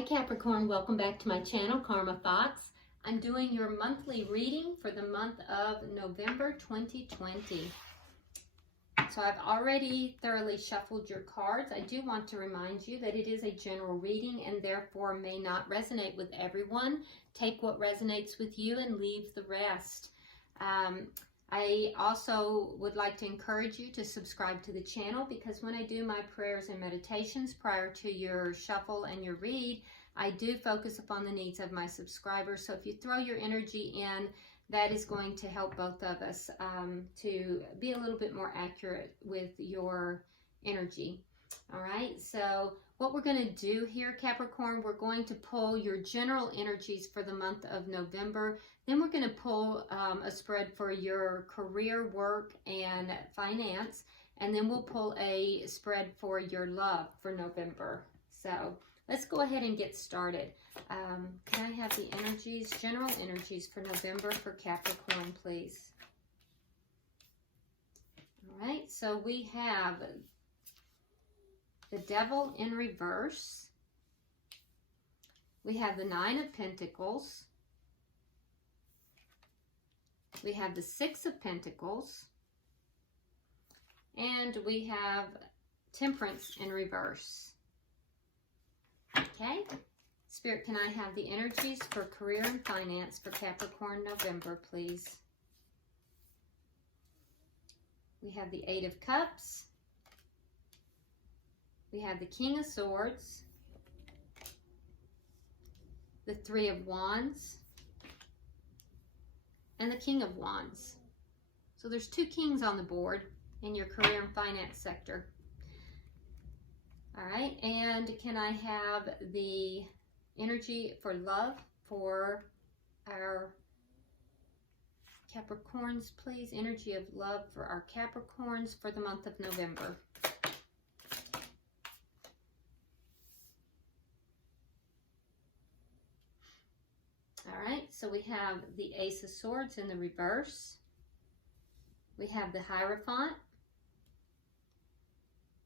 Hi Capricorn, welcome back to my channel, Karma Fox. I'm doing your monthly reading for the month of November 2020. So I've already thoroughly shuffled your cards. I do want to remind you that it is a general reading and therefore may not resonate with everyone. Take what resonates with you and leave the rest. I also would like to encourage you to subscribe to the channel, because when I do my prayers and meditations prior to your shuffle and your read, I do focus upon the needs of my subscribers. So if you throw your energy in, that is going to help both of us to be a little bit more accurate with your energy. All right, so what we're going to do here, Capricorn, we're going to pull your general energies for the month of November. Then we're going to pull a spread for your career, work, and finance. And then we'll pull a spread for your love for November. So let's go ahead and get started. Can I have the energies, general energies for November for Capricorn, please? All right, so we have the Devil in reverse. We have the Nine of Pentacles. We have the Six of Pentacles. And we have Temperance in reverse. Okay. Spirit, can I have the energies for career and finance for Capricorn November, please? We have the Eight of Cups. We have the King of Swords, the Three of Wands, and the King of Wands. So there's two kings on the board in your career and finance sector. All right, and can I have the energy for love for our Capricorns, please? Energy of love for our Capricorns for the month of November. All right, so we have the Ace of Swords in the reverse. We have the Hierophant.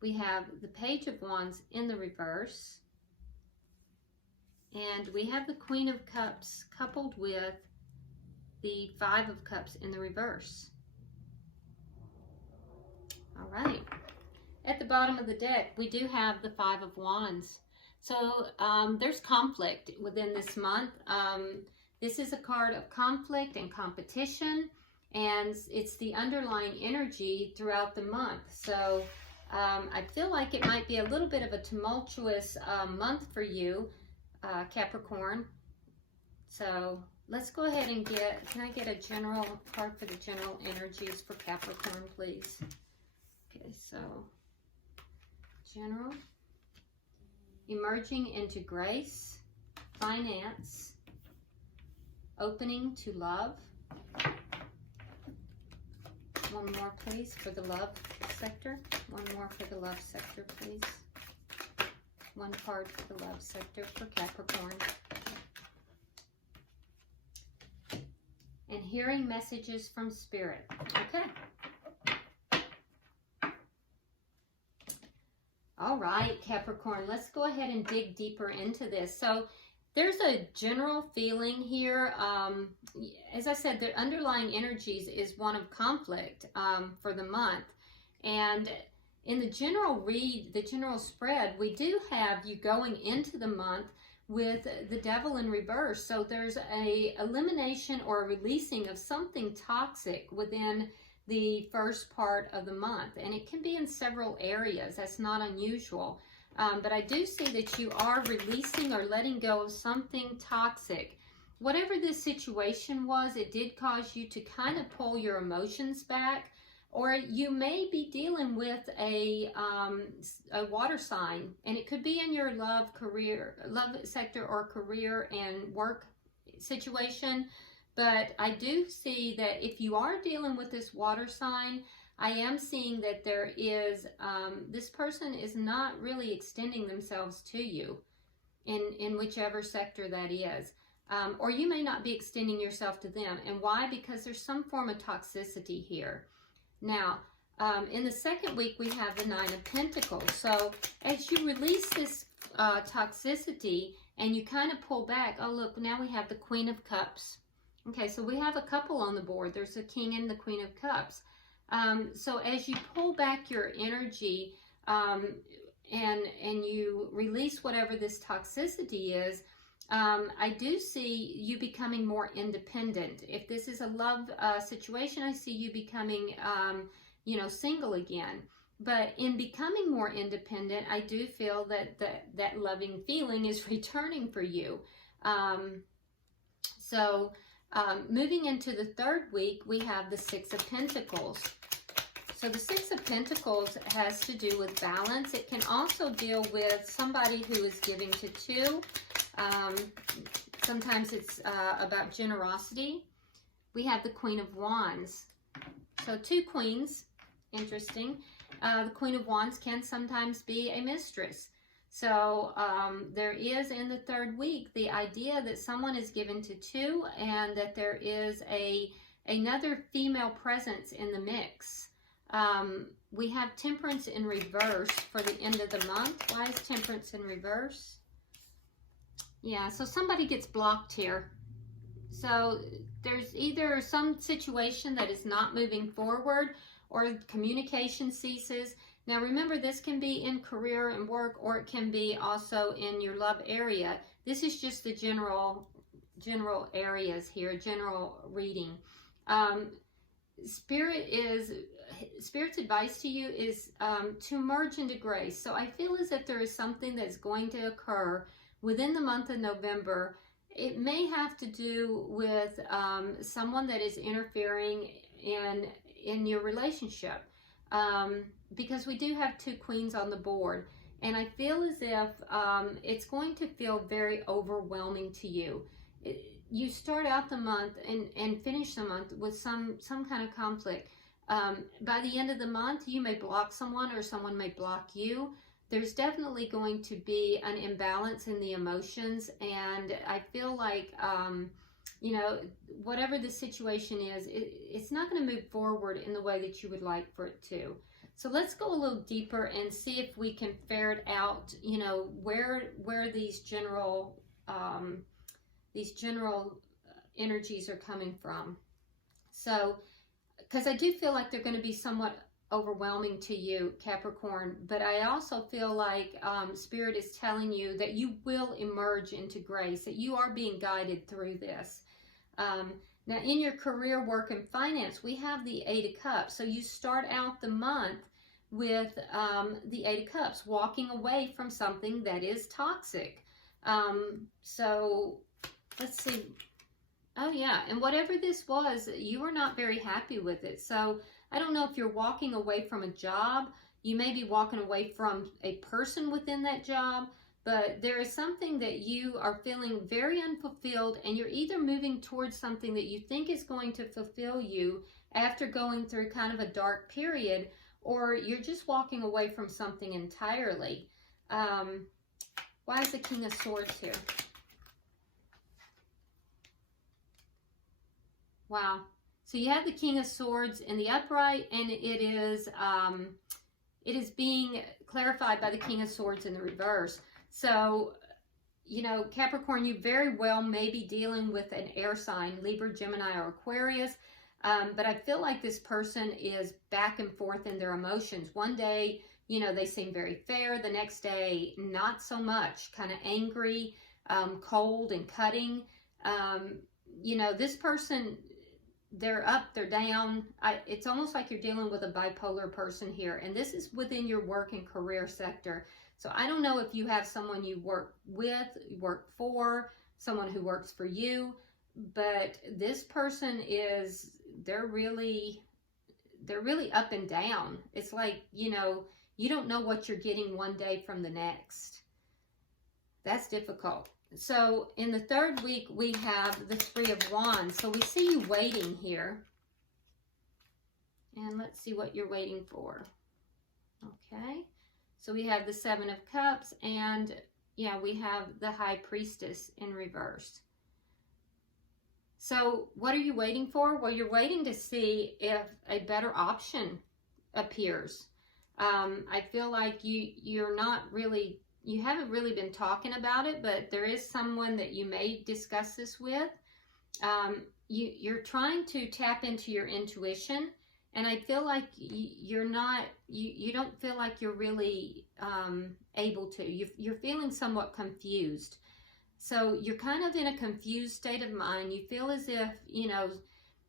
We have the Page of Wands in the reverse. And we have the Queen of Cups coupled with the Five of Cups in the reverse. All right. At the bottom of the deck, we do have the Five of Wands. So there's conflict within this month. This is a card of conflict and competition, and it's the underlying energy throughout the month. So I feel like it might be a little bit of a tumultuous month for you, Capricorn. So let's go ahead and can I get a general card for the general energies for Capricorn, please? Okay, so general. Emerging into grace, finance, opening to love. One more, please, for the love sector. One more for the love sector, please. One card for the love sector for Capricorn. And hearing messages from Spirit. Okay. All right, Capricorn, let's go ahead and dig deeper into this. So there's a general feeling here. As I said, the underlying energies is one of conflict for the month. And in the general read, the general spread, we do have you going into the month with the Devil in reverse. So there's a elimination or a releasing of something toxic within the first part of the month, and it can be in several areas. That's not unusual, but I do see that you are releasing or letting go of something toxic. Whatever this situation was, it did cause you to kind of pull your emotions back, or you may be dealing with a water sign, and it could be in your love sector or career and work situation. But I do see that if you are dealing with this water sign, I am seeing that there is, this person is not really extending themselves to you in whichever sector that is. Or you may not be extending yourself to them. And why? Because there's some form of toxicity here. Now, in the second week, we have the Nine of Pentacles. So as you release this toxicity, and you kind of pull back. Oh, look, now we have the Queen of Cups. Okay, so we have a couple on the board. There's a King and the Queen of Cups. So as you pull back your energy and you release whatever this toxicity is, I do see you becoming more independent. If this is a love situation, I see you becoming, you know, single again. But in becoming more independent, I do feel that that loving feeling is returning for you. Moving into the third week, we have the Six of Pentacles. So the Six of Pentacles has to do with balance. It can also deal with somebody who is giving to two. Sometimes it's about generosity. We have the Queen of Wands. So two queens, interesting. The Queen of Wands can sometimes be a mistress. So there is in the third week the idea that someone is given to two and that there is another female presence in the mix. We have Temperance in reverse for the end of the month. Why is Temperance in reverse? Yeah, so somebody gets blocked here. So there's either some situation that is not moving forward or communication ceases. Now remember, this can be in career and work, or it can be also in your love area. This is just the general areas here, general reading. Spirit's advice to you is to merge into grace. So I feel as if there is something that's going to occur within the month of November. It may have to do with someone that is interfering in your relationship, because we do have two queens on the board, and I feel as if it's going to feel very overwhelming to you. You start out the month and finish the month with some kind of conflict. By the end of the month, you may block someone or someone may block you. There's definitely going to be an imbalance in the emotions, and I feel like, you know, whatever the situation is, it's not going to move forward in the way that you would like for it to. So let's go a little deeper and see if we can ferret out, you know, where these general energies are coming from. So, because I do feel like they're going to be somewhat overwhelming to you, Capricorn, but I also feel like Spirit is telling you that you will emerge into grace, that you are being guided through this. Now, in your career, work, and finance, we have the Eight of Cups. So you start out the month with the Eight of Cups, walking away from something that is toxic. So let's see. Oh, yeah. And whatever this was, you were not very happy with it. So I don't know if you're walking away from a job. You may be walking away from a person within that job. But there is something that you are feeling very unfulfilled, and you're either moving towards something that you think is going to fulfill you after going through kind of a dark period, or you're just walking away from something entirely. Why is the King of Swords here? Wow. So you have the King of Swords in the upright, and it is being clarified by the King of Swords in the reverse. So, you know, Capricorn, you very well may be dealing with an air sign, Libra, Gemini, or Aquarius. But I feel like this person is back and forth in their emotions. One day, you know, they seem very fair. The next day, not so much, kind of angry, cold and cutting. You know, this person, they're up, they're down. It's almost like you're dealing with a bipolar person here. And this is within your work and career sector. So I don't know if you have someone you work with, work for, someone who works for you, but this person is, they're really up and down. It's like, you know, you don't know what you're getting one day from the next. That's difficult. So in the third week, we have the Three of Wands. So we see you waiting here. And let's see what you're waiting for. Okay. So we have the Seven of Cups, and yeah, we have the High Priestess in reverse. So what are you waiting for? Well, you're waiting to see if a better option appears. I feel like you're not really you haven't really been talking about it, but there is someone that you may discuss this with. You're trying to tap into your intuition, and I feel like you don't feel like you're really able to. You're feeling somewhat confused. So you're kind of in a confused state of mind. You feel as if, you know,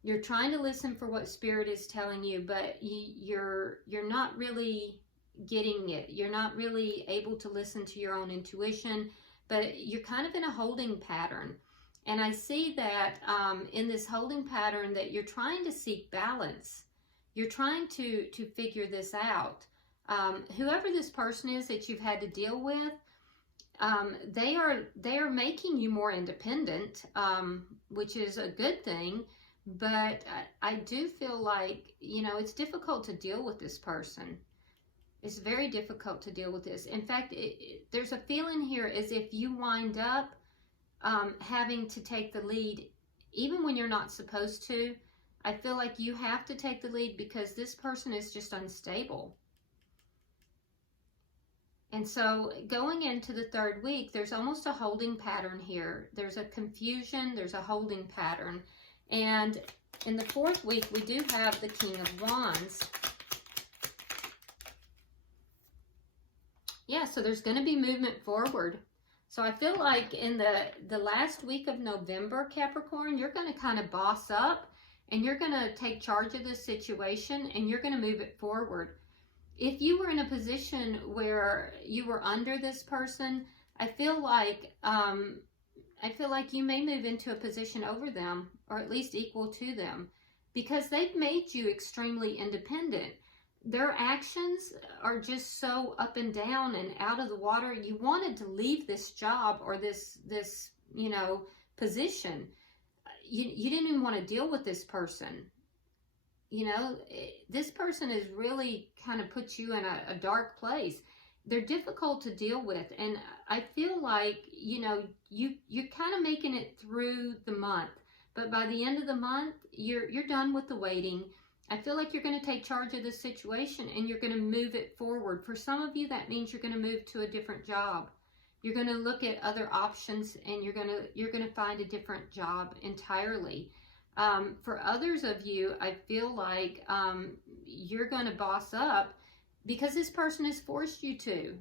you're trying to listen for what Spirit is telling you, but you're not really getting it. You're not really able to listen to your own intuition, but you're kind of in a holding pattern. And I see that in this holding pattern that you're trying to seek balance. You're trying to figure this out. Whoever this person is that you've had to deal with, they are making you more independent, which is a good thing. But I do feel like, you know, it's difficult to deal with this person. It's very difficult to deal with this. In fact, there's a feeling here as if you wind up having to take the lead, even when you're not supposed to. I feel like you have to take the lead because this person is just unstable. And so going into the third week, there's almost a holding pattern here. There's a confusion, there's a holding pattern. And in the fourth week, we do have the King of Wands. Yeah, so there's going to be movement forward. So I feel like in the last week of November, Capricorn, you're going to kind of boss up and you're going to take charge of this situation and you're going to move it forward. If you were in a position where you were under this person, I feel like you may move into a position over them, or at least equal to them, because they've made you extremely independent. Their actions are just so up and down and out of the water. You wanted to leave this job or this you know, position. You didn't even want to deal with this person. You know, this person has really kind of put you in a dark place. They're difficult to deal with, and I feel like, you know, you're kind of making it through the month, but by the end of the month, you're done with the waiting. I feel like you're going to take charge of this situation and you're going to move it forward. For some of you, that means you're going to move to a different job. You're going to look at other options and you're going to find a different job entirely. For others of you, I feel like you're going to boss up because this person has forced you to.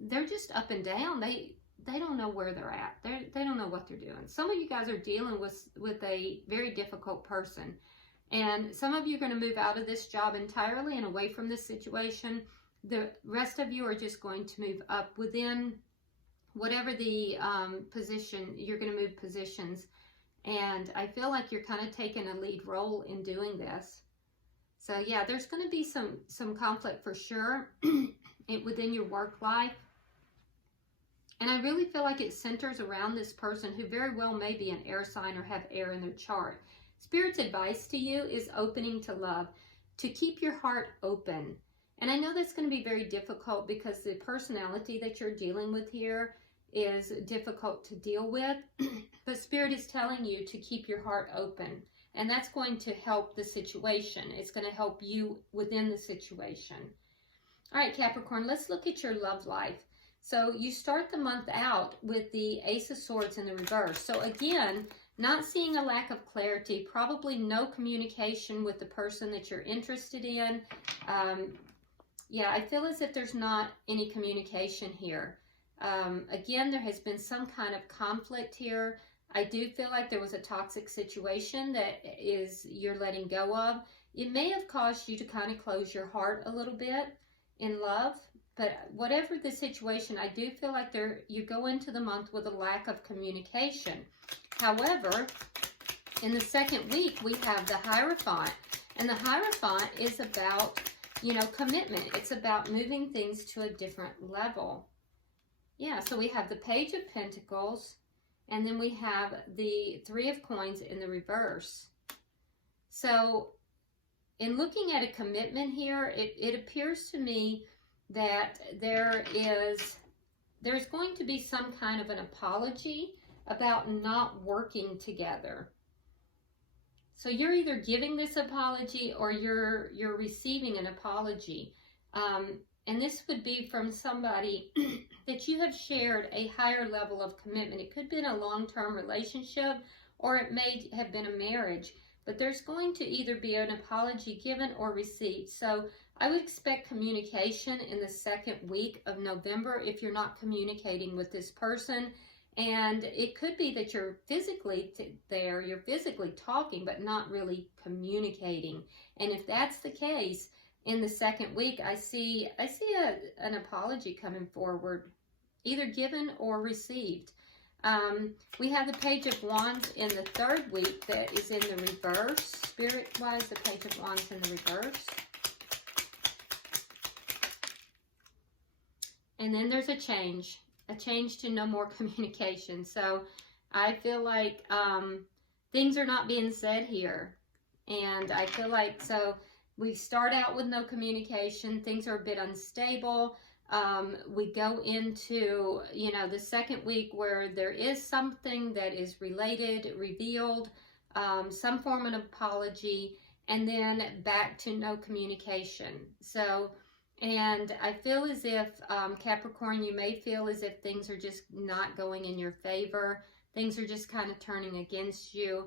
They're just up and down. They don't know where they're at. They don't know what they're doing. Some of you guys are dealing with a very difficult person. And some of you are going to move out of this job entirely and away from this situation. The rest of you are just going to move up within whatever the position. You're going to move positions. And I feel like you're kind of taking a lead role in doing this. So yeah, there's going to be some conflict for sure within your work life. And I really feel like it centers around this person who very well may be an air sign or have air in their chart. Spirit's advice to you is opening to love, to keep your heart open. And I know that's going to be very difficult because the personality that you're dealing with here is difficult to deal with. But Spirit is telling you to keep your heart open. And that's going to help the situation. It's going to help you within the situation. All right, Capricorn, let's look at your love life. So you start the month out with the Ace of Swords in the reverse. So again, not seeing a lack of clarity, probably no communication with the person that you're interested in. Yeah, I feel as if there's not any communication here. Again, there has been some kind of conflict here. I do feel like there was a toxic situation that you're letting go of. It may have caused you to kind of close your heart a little bit in love. But whatever the situation, I do feel like you go into the month with a lack of communication. However, in the second week, we have the Hierophant. And the Hierophant is about, you know, commitment. It's about moving things to a different level. Yeah, so we have the Page of Pentacles. And then we have the Three of Coins in the reverse. So in looking at a commitment here, it appears to me that there's going to be some kind of an apology about not working together. So you're either giving this apology or you're receiving an apology. And this would be from somebody that you have shared a higher level of commitment. It could be in a long-term relationship, or it may have been a marriage. But there's going to either be an apology given or received. So I would expect communication in the second week of November if you're not communicating with this person. And it could be that you're physically there, you're physically talking, but not really communicating. And if that's the case, in the second week, I see an apology coming forward, either given or received. We have the Page of Wands in the third week that is in the reverse. Spirit-wise, the Page of Wands in the reverse. And then there's a change to no more communication. So I feel like things are not being said here. And I feel like, so we start out with no communication. Things are a bit unstable. We go into, you know, the second week where there is something that is related, revealed, some form of apology, and then back to no communication. So, and I feel as if, Capricorn, you may feel as if things are just not going in your favor. Things are just kind of turning against you.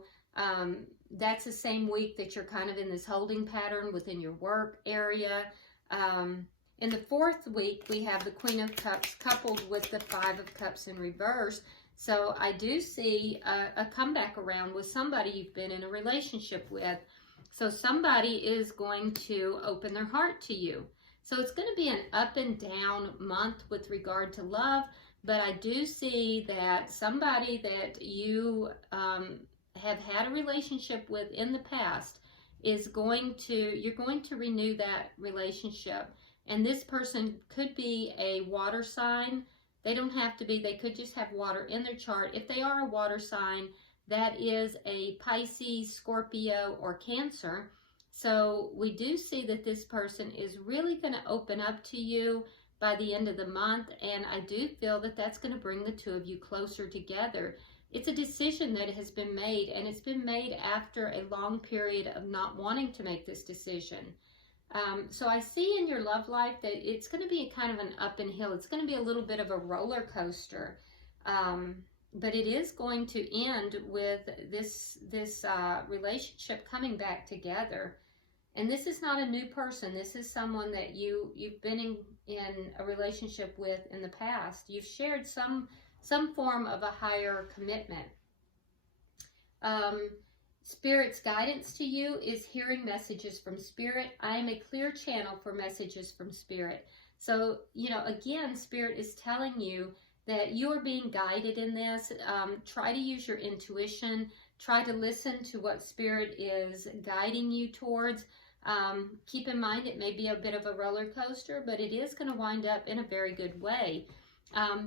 That's the same week that you're kind of in this holding pattern within your work area. In the fourth week, we have the Queen of Cups coupled with the Five of Cups in reverse. So I do see a comeback around with somebody you've been in a relationship with. So somebody is going to open their heart to you. So it's going to be an up and down month with regard to love. But I do see that somebody that you have had a relationship with in the past is going to, you're going to renew that relationship. And this person could be a water sign. They don't have to be, they could just have water in their chart. If they are a water sign, that is a Pisces, Scorpio, or Cancer. So we do see that this person is really going to open up to you by the end of the month. And I do feel that that's going to bring the two of you closer together. It's a decision that has been made, and it's been made after a long period of not wanting to make this decision. So I see in your love life that it's going to be kind of an up and hill. It's going to be a little bit of a roller coaster. But it is going to end with this relationship coming back together. And this is not a new person. This is someone that you've been in a relationship with in the past. You've shared some form of a higher commitment. Spirit's guidance to you is hearing messages from Spirit. I am a clear channel for messages from Spirit. So, you know, again, Spirit is telling you that you are being guided in this. Try to use your intuition. Try to listen to what Spirit is guiding you towards. Keep in mind it may be a bit of a roller coaster, but it is going to wind up in a very good way.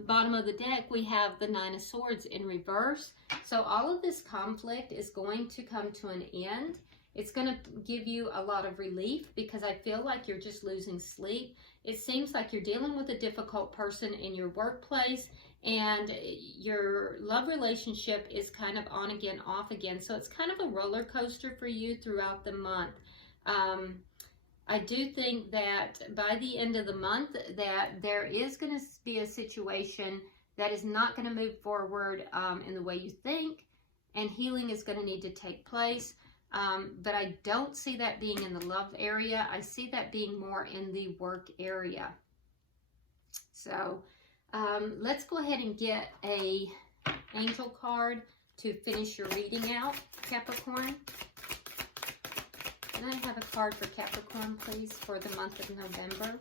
Bottom of the deck, we have the Nine of Swords in reverse. So all of this conflict is going to come to an end. It's going to give you a lot of relief because I feel like you're just losing sleep. It seems like you're dealing with a difficult person in your workplace, and your love relationship is kind of on again, off again. So it's kind of a roller coaster for you throughout the month. I do think that by the end of the month that there is going to be a situation that is not going to move forward in the way you think, and healing is going to need to take place. But I don't see that being in the love area. I see that being more in the work area. So let's go ahead and get a angel card to finish your reading out, Capricorn. Can I have a card for Capricorn, please, for the month of November?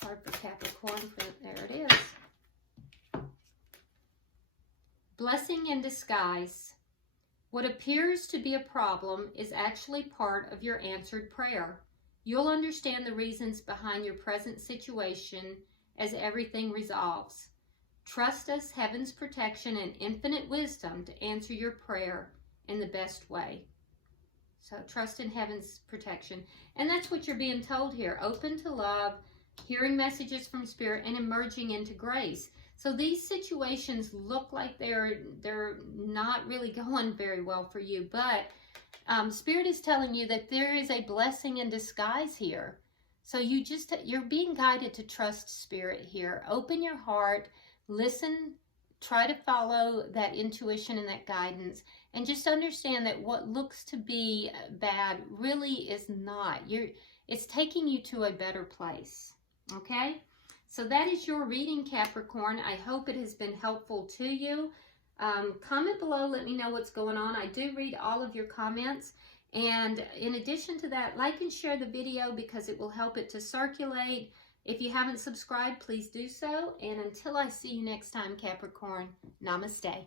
Card for Capricorn, there it is. Blessing in disguise. What appears to be a problem is actually part of your answered prayer. You'll understand the reasons behind your present situation as everything resolves. Trust us, heaven's protection and infinite wisdom to answer your prayer in the best way. So trust in heaven's protection. And that's what you're being told here. Open to love, hearing messages from Spirit, and emerging into grace. So these situations look like they're not really going very well for you, but Spirit is telling you that there is a blessing in disguise here. So you're being guided to trust Spirit here. Open your heart, listen, try to follow that intuition and that guidance, and just understand that what looks to be bad really is not. It's taking you to a better place. Okay? So that is your reading, Capricorn. I hope it has been helpful to you. Comment below, let me know what's going on. I do read all of your comments. And in addition to that, like and share the video because it will help it to circulate. If you haven't subscribed, please do so. And until I see you next time, Capricorn, namaste.